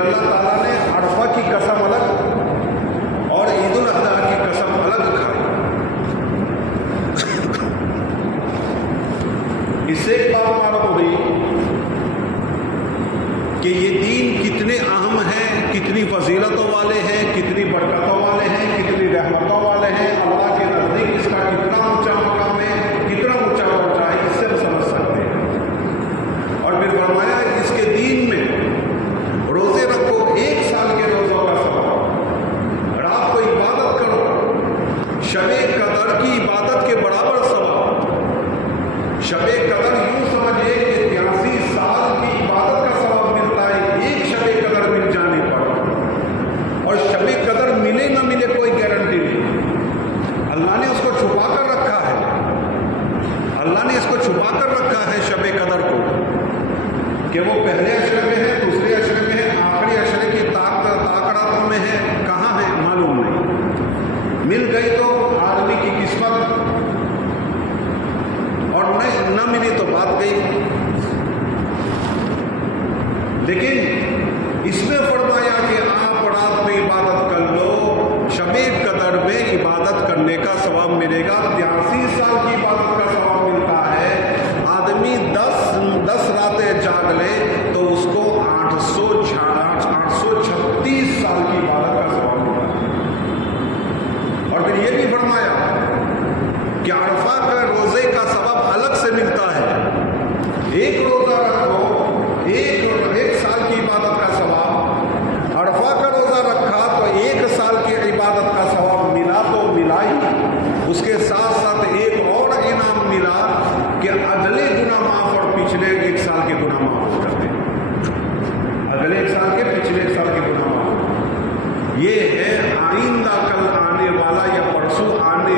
اللہ تعالیٰ نے عرفہ کی قسم الگ اور عید الاضحیٰ کی قسم الگ رحمتوں والے ہیں، اللہ کے نزدیک اس کا کتنا اونچا مقام ہے، کتنا اونچا درجہ ہے، اس سے ہم سمجھ سکتے ہیں۔ اور پھر فرمایا اس کے دین میں روزے رکھو 1 سال کے روزوں کا ثواب، رات کو عبادت کرو، شب قدر کی عبادت کے برابر ثواب۔ شب قدر یوں سمجھے کہ 83 سال کی عبادت کا ثواب ملتا ہے ایک شب قدر مل جانے پر، اور شب قدر ملے نہ ملے کوئی گارنٹی نہیں۔ اللہ نے اس کو چھپا کر رکھا ہے، اللہ نے اس کو چھپا کر رکھا ہے شب قدر کو، کہ وہ پہلے عشرے میں ہے، دوسرے عشرے میں ہے، آخری عشرے کی تاکڑاتوں میں ہے، کہاں ہے معلوم نہیں۔ مل گئی تو آدمی کی قسمت، اور نہ ملی تو بات گئی۔ لیکن اس میں فرمایا کہ آپ رات میں عبادت کر لو، شب قدر میں عبادت کرنے کا ثواب ملے گا۔ 83 سال کی عبادت کا ثواب ملتا ہے۔ آدمی 10 راتیں جاگ لے تو اس کو 836 سال کی عبادت کا ثواب ملتا ہے۔ اور پھر یہ بھی فرمایا کہ عرفہ کا روزے کا ثواب الگ سے ملتا ہے۔ ایک روزہ رکھو، ایک سال کی عبادت کا ثواب، عرفہ کا روزہ رکھا تو 1 سال کی عبادت کا ثواب ملا تو ملا ہی، اس کے ساتھ ساتھ ایک اور انعام ملا کہ اگلے گناہ معاف اور پچھلے 1 سال کے گناہ معاف کر دیں، اگلے 1 سال کے پچھلے 1 سال کے گناہ معاف۔ یہ ہے آئندہ کل آنے والا یا پرسوں آنے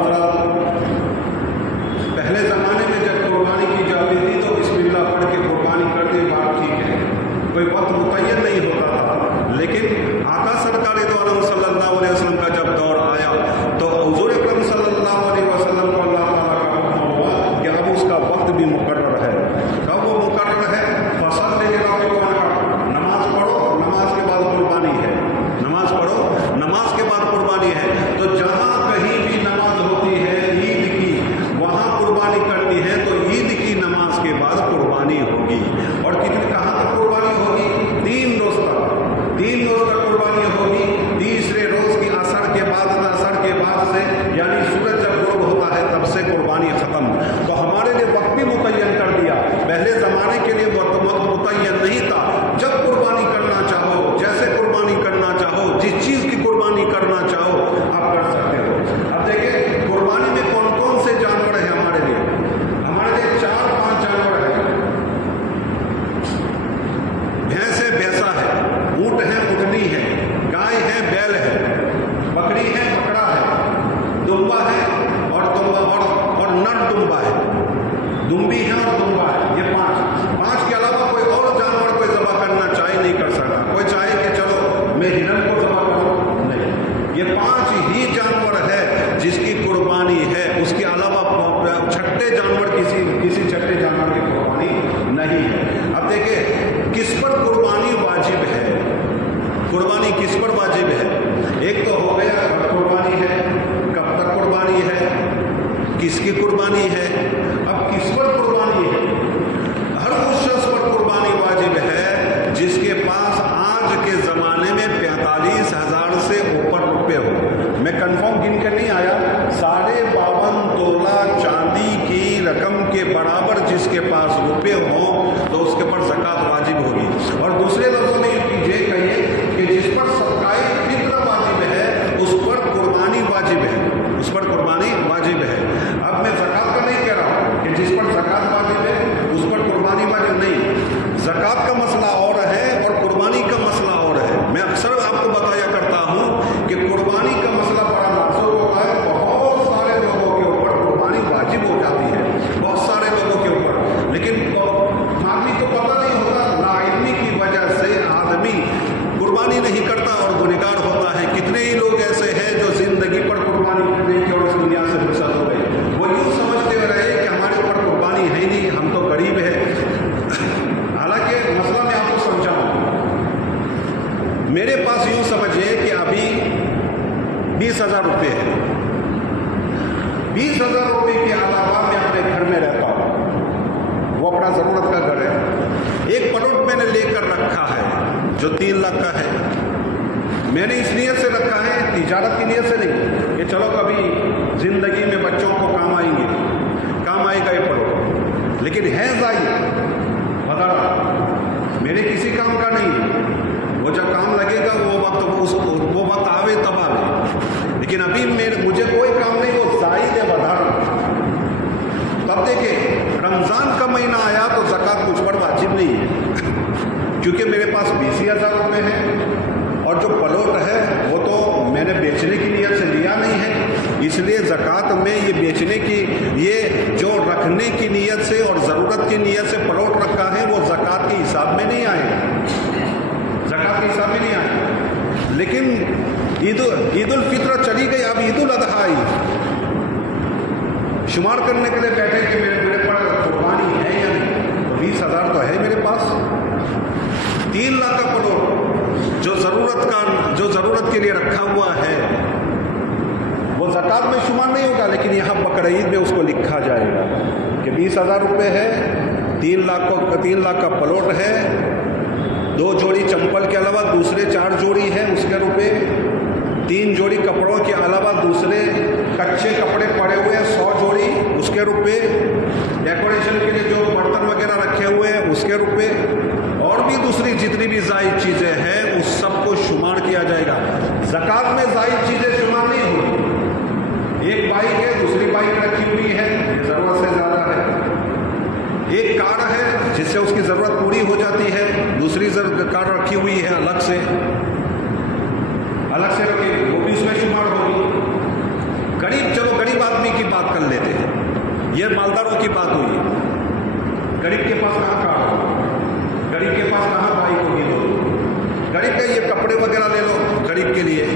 हजरात, पहले ज़माने में जब कुर्बानी की जाती थी तो बिस्मिल्लाह पढ़ के कुर्बानी करते बात ठीक है, कोई वक्त मुतय्यन नहीं होता था। लेकिन आका सरकार दो आलम सल्लल्लाहु अलैहि वसल्लम का जब दौर आया तो हुज़ूर अकरम सल्लल्लाहु अलैहि वसल्लम को अल्लाह ताला का हुक्म हुआ कि अब उसका वक्त भी मुकर्रर है। कब वो मुकर्रर है? फसल्लि लिरब्बिका वनहर, नमाज पढ़ो, नमाज के बाद कुर्बानी है। नमाज पढ़ो, नमाज के बाद कुर्बानी है। तो जहाँ कहीं भी नमाज होती है ईद की, वहाँ कुर्बानी करनी है तो ईद की नमाज के बाद कुर्बानी होगी। और कितनी कहाँ तक कुर्बानी होगी? 3 रोज तक, 3 रोज तक कुर्बानी होगी। तीसरे रोज की असर के बाद से यानी सूरज जब गुरूब होता है तब से कुर्बानी खत्म। तो हमारे लिए वक्त भी मुतय्यन कर दिया। पहले जमाने के लिए वक्त मुतय्यन नहीं था। जब कुर्बानी करना चाहो, जैसे कुर्बानी करना चाहो, जिस चीज की कुर्बानी करना चाहो आप कर सकते हो। अब देखिए कुर्बानी में कौन कौन से जानवर हैं हमारे लिए? हमारे लिए 4-5 जानवर हैं। भैंस है, भैंसा है, ऊंट है, ऊँटनी है, गाय है, बैल है, बकरी है, बकरा है, दुम्बा है और नर दुम्बा है, दुम्बी है और दुम्बा है। ये 5 के अलावा कोई और जानवर कोई ज़बह करना चाहे नहीं कर सकता। कोई चाहे कि चलो मैं हिरन को ज़बह करूं, नहीं। ये 5 ही जानवर है जिसकी कुर्बानी है। उसके अलावा छठे जानवर किसी छठे जानवर की कुर्बानी नहीं है। अब देखिए किस पर कुर्बानी वाजिब है? कुर्बानी किस पर वाजिब है? एक तो हो गया कुर्बानी है, कब तक कुर्बानी है, किसकी कुर्बानी है। अब किस पर कुर्बानी है? हर उस शख्स पर कुर्बानी वाजिब है जिसके पास आज के ज़माने में 45,000 से ऊपर रुपये हो। मैं कंफर्म गिन के नहीं आया, 52.5 तोला चांदी की रकम के बराबर जिसके पास रुपये हो तो उसके पर ज़कात वाजिब होगी। और दूसरे लफ्ज़ों में ये कहिए कि जिस पर सदकाए फित्र वाजिब है उस पर कुर्बानी वाजिब है, उस पर कुर्बानी वाजिब है। अब मैं ज़कात का नहीं कह रहा हूँ कि जिस पर ज़कात वाजिब है उस पर कुर्बानी वाजिब नहीं। ज़कात का मसला और है और कुर्बानी का मसला और है। मैं अक्सर आपको बताया करता हूँ कि कुर्बानी का मसला बड़ा नाजुक होता है। बहुत सारे लोगों के ऊपर कुर्बानी वाजिब हो जाती है, बहुत सारे लोगों के ऊपर, लेकिन आदमी को पता नहीं होता। नाइल्मी की वजह से आदमी कुर्बानी नहीं करता और गुनहगार होता है। कितने ही लोग ऐसे हैं जो जिंदगी पर कुर्बानी करने की और इस दुनिया से फुर्सत हो गई। वो यूँ समझते रहे कि हमारे ऊपर कुर्बानी है ही नहीं, हम तो गरीब है। हालांकि मसला मैं आपको समझाऊं, मेरे पास यूँ समझिए कि अभी 20,000 रुपये है। 20,000 रुपये के अलावा मैं अपने घर में रहता हूँ, वो अपना ज़रूरत का घर है। एक प्लॉट मैंने लेकर रखा है जो 3 लाख का है। मैंने इस नीयत से रखा है, तिजारत की नीयत से नहीं, कि चलो कभी ज़िंदगी में बच्चों को काम आएगा ये प्लॉट। लेकिन है ज़ाहिर बता मेरे किसी काम का नहीं। वो जब काम लगेगा वो वक्त आवे तब आवे, लेकिन अभी मुझे कोई काम नहीं, वो जायद है बधार। तब देखिए रमज़ान का महीना आया तो ज़कात मुझ पर वाजिब नहीं है क्योंकि मेरे पास 20,000 रुपये हैं और जो प्लॉट है वो तो मैंने बेचने की नीयत से लिया नहीं है। इसलिए ज़कात में ये बेचने की, ये जो रखने की नीयत से और ज़रूरत की नीयत से प्लॉट रखा है वो ज़कात के हिसाब में नहीं आए, ज़कात के हिसाब में नहीं आए। लेकिन ईद उल फित्र चली गई, अब ईद उल अज़हा आई। शुमार करने के लिए बैठे कि मेरे पर कुर्बानी है या नहीं, तो 20,000 तो है मेरे पास। 3 लाख का प्लॉट जो ज़रूरत के लिए रखा हुआ है वो ज़कात में शुमार नहीं होगा, लेकिन यहाँ बकरीद में उसको लिखा जाएगा कि 20,000 रुपये है, 3 लाख का प्लॉट है, 2 जोड़ी चंपल के अलावा दूसरे 4 जोड़ी है उसके रुपये, 3 जोड़ी कपड़ों के अलावा दूसरे कच्चे कपड़े पड़े हुए हैं 100 जोड़ी उसके रुपये, डेकोरेशन के लिए जो बर्तन वगैरह रखे हुए हैं उसके रुपये, और भी दूसरी जितनी भी जायद चीज़ें हैं उस सब को शुमार किया जाएगा। ज़कात में जायद चीज़ें शुमार नहीं होगी। एक बाइक है, दूसरी बाइक रखी हुई है, ज़रूरत से ज़्यादा है। एक कार है जिससे उसकी ज़रूरत पूरी हो जाती है, दूसरी कार रखी हुई है अलग से रखी, वो भी उसमें शुमार होगी। गरीब, चलो गरीब आदमी मालदारों की बात हुई, गरीब के पास कहाँ कार होगी, गरीब के पास कहाँ बाइक होगी, गरीब का ये कपड़े वगैरह ले लो, गरीब के लिए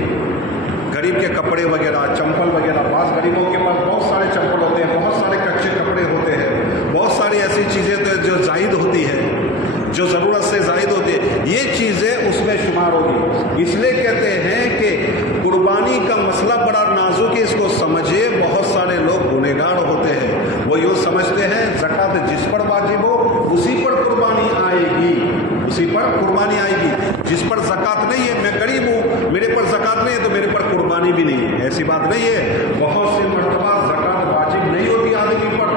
गरीब के कपड़े वगैरह, चंपल वगैरह, पास गरीबों के पास बहुत सारे चंपल होते हैं, बहुत सारे कच्चे कपड़े होते हैं, बहुत सारी ऐसी चीज़ें तो जो जायद होती है, जो ज़रूरत से जायद होती है, ये चीज़ें उसमें शुमार होगी। इसलिए कहते हैं कि कुर्बानी का मसला बड़ा नाजुक है, इसको समझिए। बहुत सारे लोग गुनहगार होते हैं, वो यूँ समझते हैं ज़कात जिस पर वाजिब हो उसी पर कुर्बानी आएगी, उसी पर कुर्बानी आएगी। जिस पर ज़कात नहीं है, मैं गरीब हूँ, मेरे पर ज़कात नहीं है तो मेरे पर कुर्बानी भी नहीं है, ऐसी बात नहीं है। बहुत सी मरतबा ज़कात वाजिब नहीं होती आदमी पर,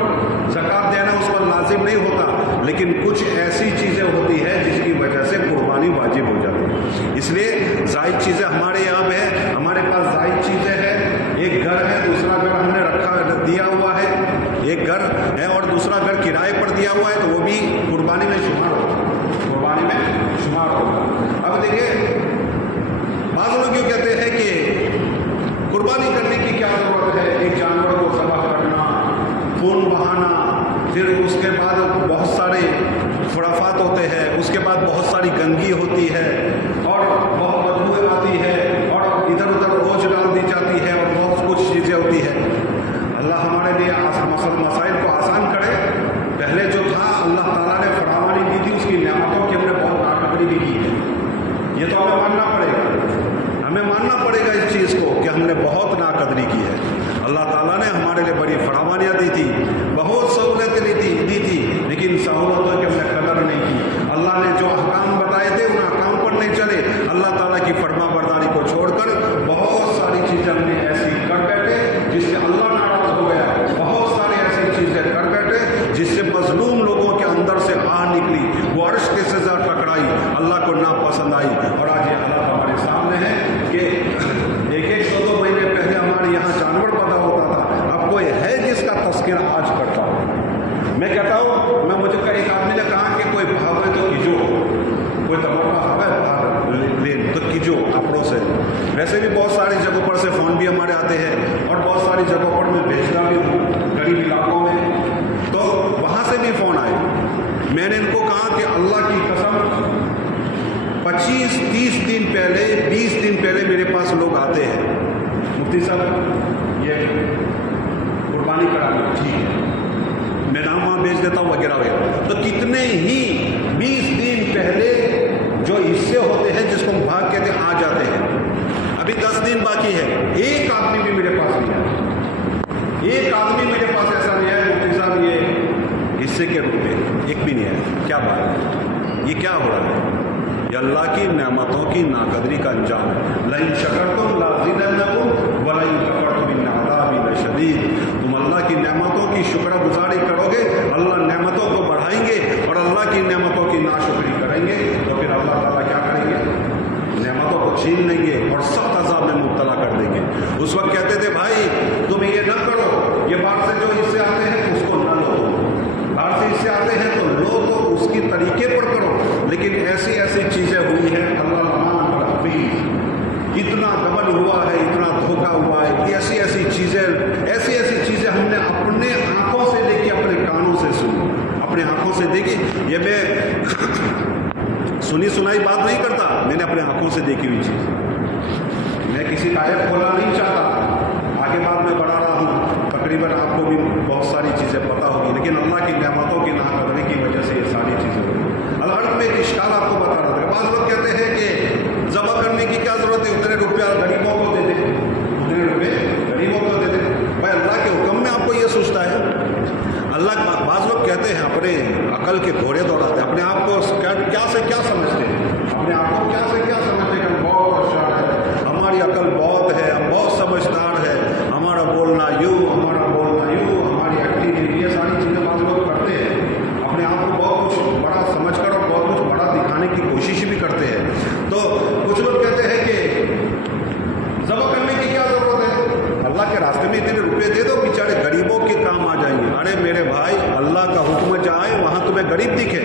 ज़कात देना उस पर लाजिम नहीं होता, लेकिन कुछ ऐसी चीज़ें होती हैं जिसकी वजह से कुर्बानी वाजिब हो जाती है। इसलिए जायद चीज़ें हमारे यहाँ पे है, हमारे पास जायद चीज़ें हैं। एक घर है, दूसरा घर हमने दिया हुआ है, एक घर है और दूसरा घर किराए पर दिया हुआ है, तो वो भी कुर्बानी में शुमार होगा, कुर्बानी में शुमार होगा। अब देखिए, बाज़ लोग क्यों कहते हैं कि कुर्बानी करने की क्या ज़रूरत है, एक जानवर को ज़बह करना, खून बहाना, फिर उसके बाद बहुत सारे खुराफात होते हैं, उसके बाद बहुत सारी गंदगी होती है और बहुत बदबू आती है और इधर उधर बोझ डाल दी जाती है और बहुत कुछ चीज़ें होती है। अल्लाह हमारे लिए मसाइल को आसान करे। पहले जो था अल्लाह ताला ने फरामानी की थी, उसकी नेमतों की हमने बहुत नाकदरी भी की है, ये तो हमें मानना पड़ेगा, हमें मानना पड़ेगा इस चीज़ को कि हमने बहुत नाकदरी की है। अल्लाह ताला ने हमारे लिए बड़ी फरामानियाँ दी थी, बहुत सहूलतें दी थी, लेकिन सहूलतों की हमने कदर नहीं की। अल्लाह ने जो अहकाम बताए थे उन अहकाम पर नहीं चले, अल्लाह ताला की फरमा बरदारी को छोड़कर बहुत सारी चीज़ें हमने ऐसी कर बैठे जिससे अल्लाह नाराज़ हो गया, बहुत सारी ऐसी चीज़ें कर बैठे जिससे मजलूम लोगों के अंदर से आह निकली, वो अर्श के सज़ा टकराई, अल्लाह को नापसंद आई। और आज ये हालत हमारे सामने है कि एक 2 महीने पहले हमारे यहाँ जानवर पैदा होता था, अब कोई है जिसका तस्करा आज करता हो। मैं कहता हूँ, मुझे एक आदमी ने कहा कि कोई भावे तो कीजो, कोई तमन्ना हवे भाग ले तो कीजो अपनों से। वैसे भी बहुत सारी जगहों पर से फ़ोन भी हमारे आते हैं और बहुत सारी जगहों पर मैं भेजता भी हूँ गरीब इलाकों में, तो वहाँ से भी फ़ोन आए। मैंने इनको कहा कि अल्लाह की कसम 25-30 दिन पहले, 20 दिन पहले मेरे पास लोग आते हैं, मुफ्ती साहब ये कुर्बानी करा लो, ठीक है, मैं नाम वहाँ भेज देता हूँ वगैरह वगैरह। तो कितने ही 20 दिन पहले जो हिस्से होते हैं जिसको हम भाग कहते हैं, आ जाते हैं। अभी 10 दिन बाकी है, एक आदमी भी मेरे पास नहीं है, एक आदमी मेरे पास ऐसा नहीं है मुफ्ती साहब ये हिस्से के रूप में, एक भी नहीं है। क्या बात है, ये क्या हो रहा है? ये अल्लाह की नेमतों की नाकदरी का अंजाम है। लइन शकरतुम लाज़िदन्नकुम व लइन कफरतुम इन्न अज़ाबी लशदीद। तुम अल्लाह की नेमतों की शुक्रगुजारी करोगे, अल्लाह नेमतों को बढ़ाएंगे, और अल्लाह की नेमतों की नाशुक्री करेंगे तो फिर अल्लाह ताला क्या करेंगे? नेमतों को छीन लेंगे और सख्त अज़ाब में मुब्तला कर देंगे। उस वक्त कहते थे भाई तुम ये न करो, ये बाहर से जो हिस्से आते हैं उसको न लो, बाहर से हिस्से आते हैं तो लो, तो उसकी तरीके पर करो। लेकिन ऐसी ऐसी चीज़ें हुई हैं, इतना गबन हुआ है, इतना धोखा हुआ है कि ऐसी ऐसी चीज़ें हमने अपने आंखों से देखी, अपने कानों से सुनी, अपने आंखों से देखी। ये मैं सुनी सुनाई बात नहीं करता, मैंने अपने आंखों से देखी हुई चीज़। मैं किसी का ऐप खोलना नहीं चाहता, आगे बात में बढ़ा रहा हूँ, तकरीबन आपको भी बहुत सारी चीज़ें पता होगी, लेकिन अल्लाह की नेमतों की नाकदरी की वजह से ये सारी चीज़ें हुई। अल्लाह में एक इश्काल आपको बता रहा था। बाज़ लोग कहते हैं कि ज़बह करने की क्या ज़रूरत है, उतने रुपया गरीबों को दे दे, उतने रुपये गरीबों को दे दे। भाई अल्लाह के हुक्म में आपको ये सोचता है? अल्लाह, बाज़ लोग कहते हैं अपने अकल के घोड़े दौड़ाते हैं, अपने आप को क्या से क्या समझते हैं, अपने आप को क्या से क्या समझते हैं कि हम बहुत होशियार है, हमारी अकल बहुत है, हम बहुत समझदार है, हमारा बोलना यूँ, हमारा बोलना यूँ, हमारी एक्टिविटी, ये सारी चीज़ें बाज़ लोग करते हैं, अपने आप को बहुत कुछ बड़ा समझ कर और बहुत कुछ बड़ा दिखाने की कोशिश भी करते हैं। तो कुछ लोग कहते हैं कि ज़बह करने की क्या ज़रूरत है, अल्लाह के रास्ते में इतने रुपए दे दो, बेचारे गरीबों के काम आ जाएंगे। अरे मेरे भाई, अल्लाह का हुक्म जाए वहाँ तुम्हें गरीब दिखे।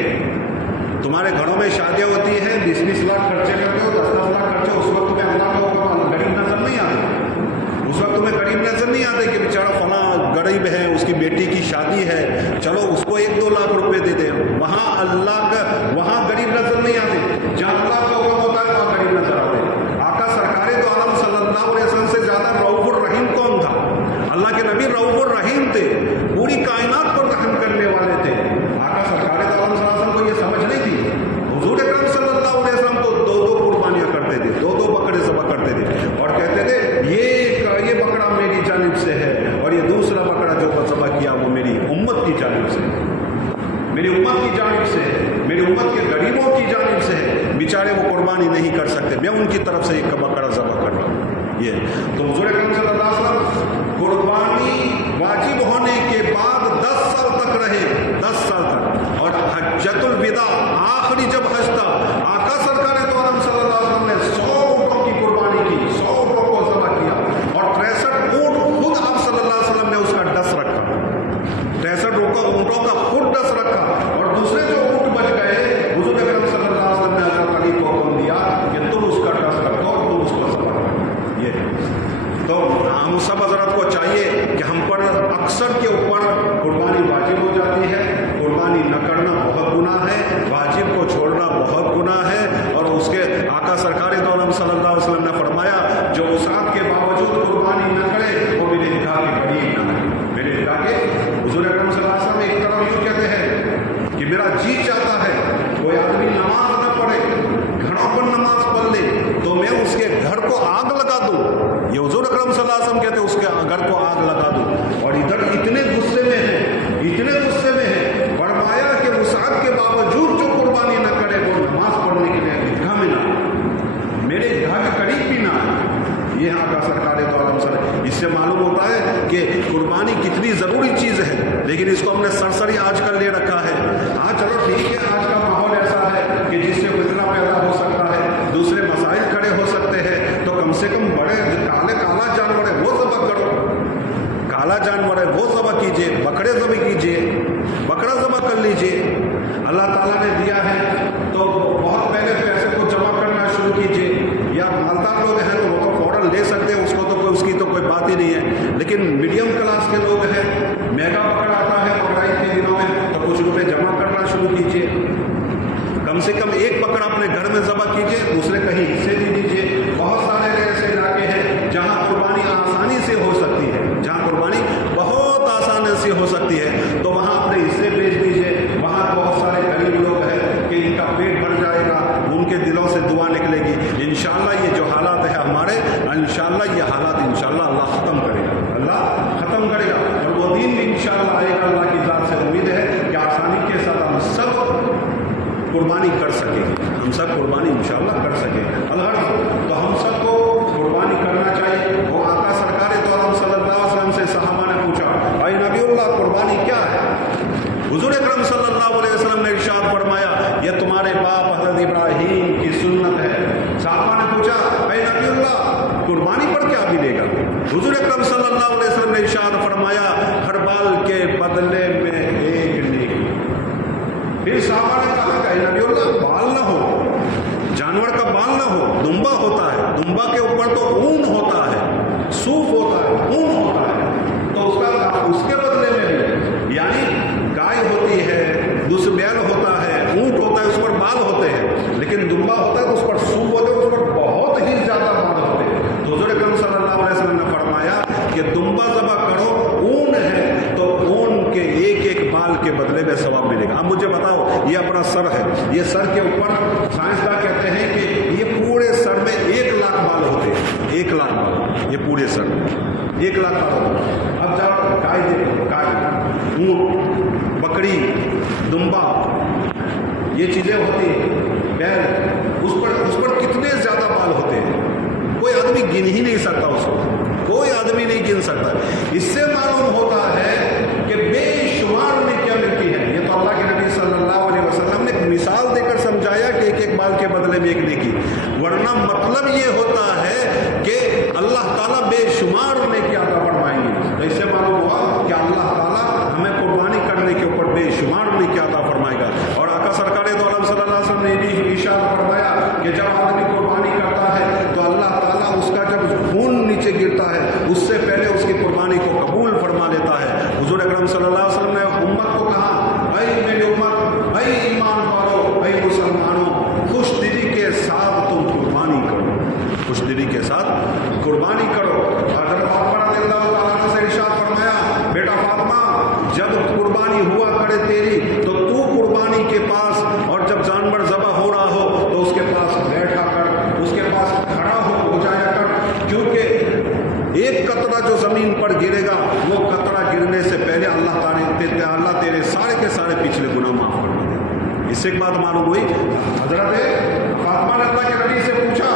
तुम्हारे घरों में शादियाँ होती हैं, 20-20 लाख खर्चे करते हो, 10-10 लाख खर्चे, उस वक्त तुम्हें अल्लाह का हुक्म गरीब नजर नहीं आते, उस वक्त तुम्हें गरीब नजर नहीं आते कि बेचारा फला गरीब है, اس کی بیٹی کی شادی ہے، چلو اس کو 1-2 لاکھ روپے دے دیں، وہاں اللہ کا، وہاں غریب نظر نہیں آتے، جہاں اللہ کا حکم ہوتا ہے وہاں غریب نظر آتے۔ آقا سرکار دو عالم صلی اللہ علیہ وسلم سے زیادہ رؤوف الرحیم کون تھا؟ اللہ کے نبی رؤوف الرحیم تھے، پوری کائنات پر رحم کرنے والے تھے۔ آقا سرکار دو عالم صلی اللہ علیہ وسلم کو یہ سمجھ نہیں تھی، حضور اکرم صلی اللہ علیہ وسلم تو 2 قربانیاں کرتے تھے، 2 بکرے ذبح کرتے تھے اور کہتے تھے یہ بکرا میری جانب سے ہے اور یہ دوسرا بکرا جو ذبح کیا وہ میری امت کی جانب سے ہے، میری امت کی جانب سے ہے، میری امت کے غریبوں کی جانب سے ہے، بیچارے وہ قربانی نہیں کر سکتے، میں ان کی طرف سے ایک بکرا ذبح کر رہا ہوں۔ یہ تو حضور اکرم صلی اللہ علیہ وسلم قربانی واجب ہونے کے بعد 10 سال تک رہے، 10 سال تک، اور حجۃ الوداع آخری جب حج تھا، آقا سرکار دو عالم صلی اللہ علیہ وسلم نے 100 اونٹوں کی قربانی کی، 100 اونٹوں کو ذبح کیا اور 63 اونٹ خود آپ صلی اللہ علیہ وسلم نے اس کا ڈس رکھا، 63 اونٹوں کا خود ڈس رکھا، اور دوسرے جو اونٹ بچ گئے حضور اکرم صلی اللہ علیہ وسلم نے حضرت علی کو حکم دیا کہ تم اس کا ڈس رکھو اور تم اس کو ذبح کرو۔ یہ تو ہم سب حضرات کو چاہیے کہ ہم پر اکثر کے اوپر قربانی واجب ہو جاتی ہے، قربانی نہ کرنا بہت گناہ ہے، واجب کو چھوڑنا بہت گناہ ہے، اور اس کے آقا سرکار دو عالم صلی اللہ علیہ وسلم نے فرمایا جو وسعت کے باوجود قربانی نہ کرے وہ میرے نکاح کے قریب نہ ہے، میرے نکاح کے۔ حضور اکرم صلی اللہ علیہ وسلم ایک طرف یوں کہتے ہیں کہ میرا جی چاہتا ہے کوئی آدمی نماز نہ پڑھے، گھروں پر نماز پڑھ لے تو میں اس کے گھر کو آگ لگا دوں، یہ حضور اکرم صلی اللہ علیہ وسلم کہتے ہیں اس کے گھر کو آگ لگا دوں، اور ادھر اتنے غصے میں ہے، اتنے غصے میں ہے، فرمایا کہ وسعت کے باوجود جو قربانی نہ کرے وہ نماز پڑھنے کے لیے گھر میں نہ آئے، میرے گھر کے قریب بھی نہ آئے۔ یہ آقا سرکار دو عالم صلی اللہ علیہ وسلم، اس سے معلوم ہوتا ہے کہ قربانی کتنی ضروری چیز ہے، لیکن اس کو ہم نے سرسری آج کل لے رکھا ہے۔ ہاں چلو ٹھیک ہے، آج کا ماحول ایسا ہے کہ جس سے فتنہ پیدا ہو سکتا ہے، دوسرے مسائل کھڑے ہو سکتے ہیں، تو کم سے کم بڑے کالا جانور ہے وہ ذبح کرو، کالا جانور ہے وہ ذبح کیجئے، بکرے ذبح کیجئے، بکرا ذبح کر لیجئے۔ اللہ تعالیٰ نے دیا ہے تو بہت پہلے پیسے کو جمع کرنا شروع کیجئے، یا مالدار لوگ ہیں تو وہ تو فوراً لے سکتے ہیں، اس کی تو کوئی بات ہی نہیں ہے، لیکن میڈیم کلاس کے لوگ ہیں، مہنگا بکرا آتا ہے بقرعید کے دنوں میں تو کچھ روپے جمع کرنا شروع کیجئے، کم سے کم ایک بکرا اپنے گھر میں ذبح کیجئے، دوسرے کہیں حصے دے دیجئے۔ بہت سارے ایسے علاقے ہیں جہاں قربانی آسانی سے ہو سکتی ہے، جہاں قربانی بہت آسانی سے ہو سکتی ہے، تو وہاں اپنے حصے بیچ دیجئے۔ وہاں بہت سارے غریب لوگ ہیں کہ ان کا پیٹ بھر جائے گا، ان کے دلوں سے دعا نکلے گی۔ انشاءاللہ یہ جو حالات ہیں ہمارے، انشاءاللہ یہ حالات انشاءاللہ اللہ ختم کرے گا، اللہ ختم کرے گا، اور وہ دن بھی انشاءاللہ آئے گا۔ اللہ کی ذات سے امید ہے کہ آسانی کے ساتھ ہم سب قربانی کر سکیں، ہم سب قربانی انشاءاللہ کر سکیں۔ الغرض تو ہم سب کو قربانی کرنا چاہیے۔ وہ آقا سرکار دو عالم صلی اللہ علیہ وسلم سے صحابہ نے پوچھا اے نبی اللہ قربانی کیا ہے؟ حضور اکرم صلی اللہ علیہ وسلم نے ارشاد فرمایا یہ تمہارے باپ حضرت ابراہیم کی سنت ہے۔ صحابہ نے پوچھا اے نبی اللہ قربانی پر کیا ملے گا؟ حضور اکرم صلی اللہ علیہ وسلم نے ارشاد فرمایا ہر بال کے بدلے میں ایک نیکی۔ پھر صحابہ نے کہا کہ اے نبی اللہ بال نہ ہو، جانور کا بال نہ ہو، دمبا ہوتا ہے، دمبا کے اوپر تو اون ہوتا ہے، صوف ہوتا ہے، اون ہوتا ہے، تو اس کے بدلے میں یعنی گائے ہوتی ہے، دوسرے بیل ہوتا ہے، اونٹ ہوتا ہے، اس پر بال ہوتے ہیں، لیکن دمبا ہوتا ہے تو اس پر صوف ہوتے ہیں، اس پر بہت ہی زیادہ بال ہوتے ہیں۔ تو حضور اکرم صلی اللہ علیہ وسلم نے فرمایا کہ دمبا ذبح کرو، اون ہے تو اون کے ایک ایک بال کے بدلے میں ثواب ملے گا۔ اب مجھے بتاؤ یہ اپنا سر ہے، یہ سر کے اوپر سائنسداں کہتے ہیں کہ یہ پورے سر میں 1,00,000 بال ہوتے ہیں، 1,00,000 بال، یہ پورے سر میں 1,00,000 بال ہوتے ہیں۔ اب جب گائے، اونٹ، بکری، دمبا یہ چیزیں ہوتی ہیں، بیل، اس پر کتنے زیادہ بال ہوتے ہیں، کوئی آدمی گن ہی نہیں سکتا، اس کو کوئی آدمی نہیں گن سکتا۔ اس سے معلوم ہوتا ہے کہ بے شمار نیکیاں ملتی ہیں۔ یہ تو اللہ کے نبی صلی اللہ علیہ وسلم نے ایک مثال دے کر سمجھایا کہ ایک ایک بال کے بدلے میں ایک نیکی، ورنہ مطلب یہ ہوتا ہے کہ اللہ تعالیٰ بے شمار نیکیاں عطا فرمائیں گے۔ تو اس سے जब कुर्बानी हुआ करे तेरी तो तू कुर्बानी के पास, और जब जानवर ज़बह हो रहा हो तो उसके पास बैठा कर, उसके पास खड़ा हो जाया कर, क्योंकि एक कतरा जो ज़मीन पर गिरेगा वो कतरा गिरने से पहले अल्लाह तेरे सारे के सारे पिछले गुनाह माफ़ कर देगा। इससे एक बात मालूम हुई, हजरत फातिमा ने अल्लाह के नबी से पूछा,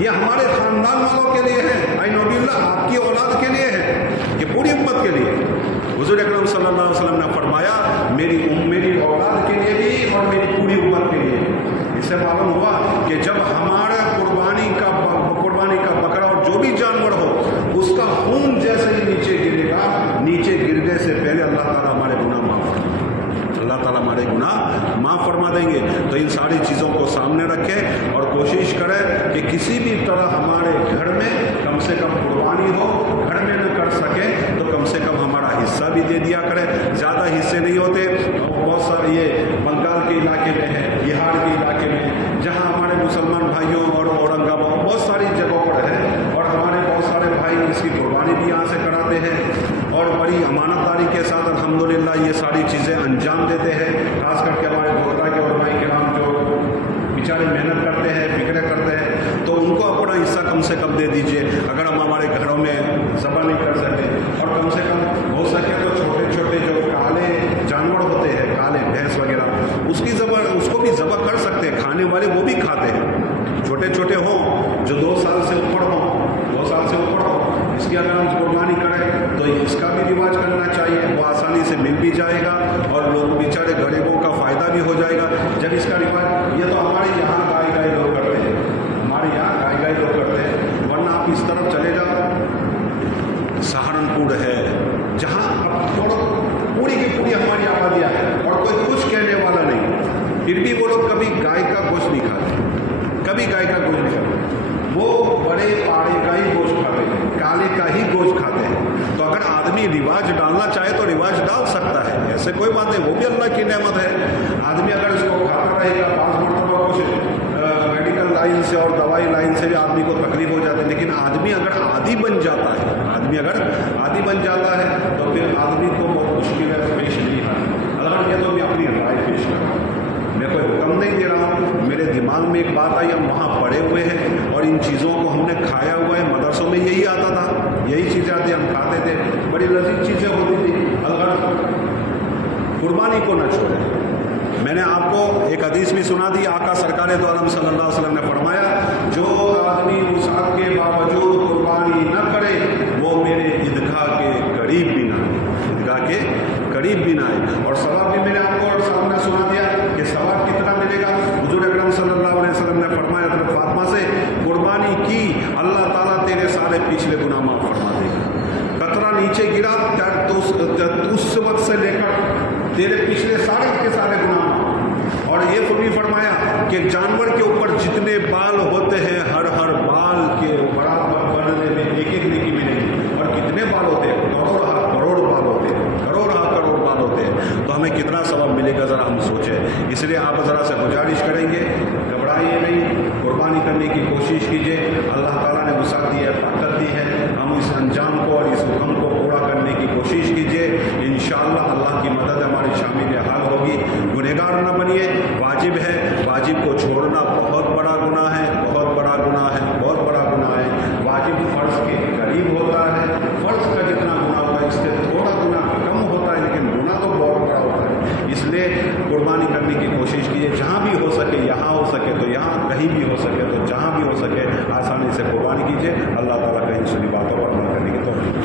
ये हमारे खानदान वालों के लिए है, आई नबील्लाह आपकी औलाद के लिए है कि पूरी उम्मत के लिए? हुजूर अकरम सल्लल्लाहु अलैहि वसल्लम ने फरमाया मेरी औलाद के लिए भी और मेरी पूरी उम्मत के लिए। इससे मालूम हुआ कि जब हमारा कुर्बानी का बकरा और जो भी जानवर हो उसका खून जैसे ही नीचे गिरेगा, नीचे गिरने से पहले अल्लाह ताला हमारे गुनाह माफ़ फरमा देंगे। तो इन सारी चीज़ों को सामने रखें और कोशिश करें कि किसी भी तरह हमारे घर में कम से कम कुर्बानी हो, घर में न कर सके तो कम से कम हमारा हिस्सा भी दे दिया करें। ज़्यादा हिस्से नहीं होते, बहुत सारे ये बंगाल के इलाके में है, बिहार के इलाके में, जहाँ हमारे मुसलमान भाइयों और औरंगाबाद बहुत सारी जगहों पर है, और हमारे बहुत सारे भाई इसकी कुर्बानी भी यहाँ से कराते हैं और बड़ी अमानतदारी के साथ अल्हम्दुलिल्लाह ये सारी चीज़ें अंजाम देते हैं। खास करके हमारे गोदरा के उलमाए किराम जो बेचारे मेहनत करते हैं, फिक्र करते हैं, तो उनको अपना हिस्सा कम से कम दे दीजिए। अगर हम हमारे घरों में ज़बह नहीं कर सकते, और कम से कम हो सके तो छोटे छोटे जो काले जानवर होते हैं, काले भैंस वगैरह, उसको भी ज़बह कर सकते हैं। खाने वाले वो भी खाते हैं, छोटे छोटे हों जो 2 साल से ऊपर हो, इसकी अगर हम कुर्बानी करें तो इसका भी रिवाज करना चाहिए, वो आसानी से मिल भी जाएगा और लोग बेचारे गरीबों का फ़ायदा भी हो जाएगा जब इसका रिवाज। ये तो हमारे यहाँ गाय लोग करते हैं, वरना आप इस तरफ चले जाओ, सहारनपुर है, जहाँ अब पूरी की पूरी हमारी आबादियाँ है और कोई कुछ कहने वाला नहीं, फिर भी वो लोग कभी गाय का गोश्त नहीं खाते, वो बड़े पाड़े का ही गोश्त खाते हैं, काले का ही गोश्त खाते हैं। तो अगर आदमी रिवाज डालना चाहे तो रिवाज डाल सकता है, ऐसे कोई बात नहीं, वो भी अल्लाह की नेमत है। आदमी अगर इसको खाता रहेगा, 5 मरतबा कुछ मेडिकल लाइन से और दवाई लाइन से भी आदमी को तकलीफ हो जाती है, लेकिन आदमी अगर आदी बन जाता है तो फिर आदमी को बहुत मुश्किलें पेश नहीं आती। अगर ये तो मैं अपनी राय पेश कर रहा हूँ, मैं कोई हुक्म नहीं दे रहा हूँ, मेरे दिमाग में एक बात आई, हम वहाँ पढ़े हुए हैं और इन चीज़ों को हमने खाया हुआ है, मदरसों में यही आता था, यही चीज़ें आती, हम खाते थे, बड़ी लजीज चीज़ें होती थी। अगर कुर्बानी को न छोड़े, मैंने आपको एक हदीस भी सुना दी, आका सरकार दो आलम सल्लल्लाहु अलैहि वसल्लम ने फरमाया, जो आदमी वुसाअत के बावजूद कुर्बानी न करे वो मेरे ईदगाह के करीब भी ना आए। और सवाब भी मैंने आपको और सामने सुना दिया कि सवाब कितना मिलेगा। हुजूर अकरम सल्लल्लाहु अलैहि वसल्लम ने फरमाया हज़रत फातिमा से, कुर्बानी की अल्लाह ताला तेरे सारे पिछले गुनाह माफ़ फरमा देगा। कतरा नीचे गिरा तो उस वक्त से लेकर तेरे पिछले सारे के सारे गुनाह। और ये भी फरमाया कि जानवर के ऊपर जितने बाल होते हैं, हर बाल के बराबर बनने में एक नेकी मिलेगी। और कितने बाल होते हैं? करोड़ बाल होते हैं। तो हमें कितना सवाब मिलेगा ज़रा हम सोचें। इसलिए आप ज़रा से गुजारिश करेंगे, घबराइए नहीं, कुर्बानी करने की कोशिश कीजिए। अल्लाह ताला ने वुसाअत दी है, ताकत दी है, हम इस अंजाम को और इस हुक्म को पूरा करने की कोशिश कीजिए। इंशाअल्लाह अल्लाह की मदद हमारी शामिल हाल होगी। गुनहगार न बनिए, वाजिब है, वाजिब को छोड़ना बहुत बड़ा गुनाह है। वाजिब फ़र्ज़ के करीब होता है, फ़र्ज़ का जितना गुनाह होता है इससे थोड़ा गुनाह कम होता है, लेकिन गुनाह तो बहुत बड़ा होता है। इसलिए कुर्बानी करने की कोशिश कीजिए, जहाँ भी हो सके, यहाँ हो सके तो यहाँ, कहीं भी हो सके तो जहाँ भी हो सके आसानी से कुर्बानी कीजिए। अल्लाह ताला कहीं सुनी बातों पर अमल करने की तौफीक